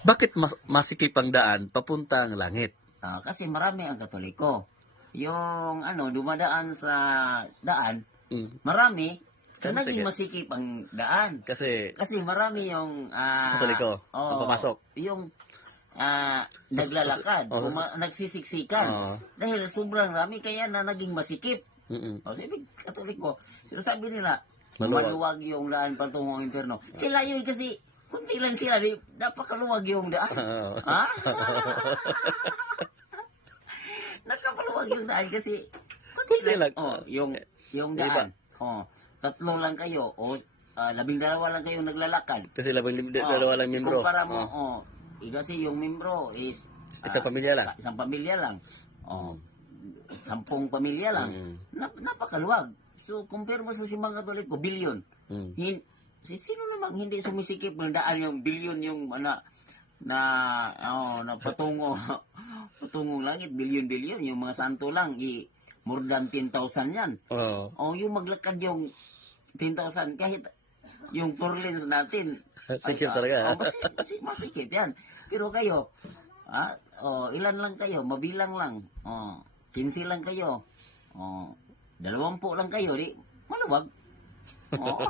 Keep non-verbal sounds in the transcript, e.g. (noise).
Bakit mas masikip ang daan papuntang langit? Ah, kasi marami ang katoliko. Yung ano, dumadaan sa daan, Mm. marami, so naging sige? masikip ang daan. Kasi Kasi marami yung ah, Katoliko ang pumasok. Yung ah, naglalakad, sus- oh, uma- sus- nagsisiksikan. Oo. Dahil sobrang rami kaya na naging masikip. Mm-mm. O, sabi, katoliko. Pero sabi nila, Maluwag. maluwag yung daan patungo ang impyerno. Sila yun kasi, kunti lang sila, di, napakaluwag yung daan. (laughs) Ha? (laughs) Nakapaluwag yung daan kasi Kunti kunti lang. lang. Oh, yung yung daan. Oh, tatlo lang kayo o ah, labing dalawa lang kayo naglalakad. Kasi labang lim- Oh, dalawa lang membro. Ikumpara mo, Oo. oh. eh, kasi yung membro is Isang ah, pamilya lang. Isang pamilya lang. Oh, sampung pamilya lang. Mm. Nap- napakaluwag. So, compare mo sa simbang katoliko, bilyon. Mm. Hin- si sino namang hindi sumisikip ng daan yung bilyon yung na na oh, na patungo (laughs) patungong langit bilyon bilyon yung mga santo lang i more than 10,000 yan. Oo. O yung maglakad yung 10,000 kahit yung four lanes natin (laughs) Sikip talaga. oh, masi- masi- masikip yan. Pero kayo, ah, oh, ilan lang kayo, mabilang lang. Oh, 15 lang kayo. Oh, dalawampu lang kayo, di maluwag. (laughs) Oh.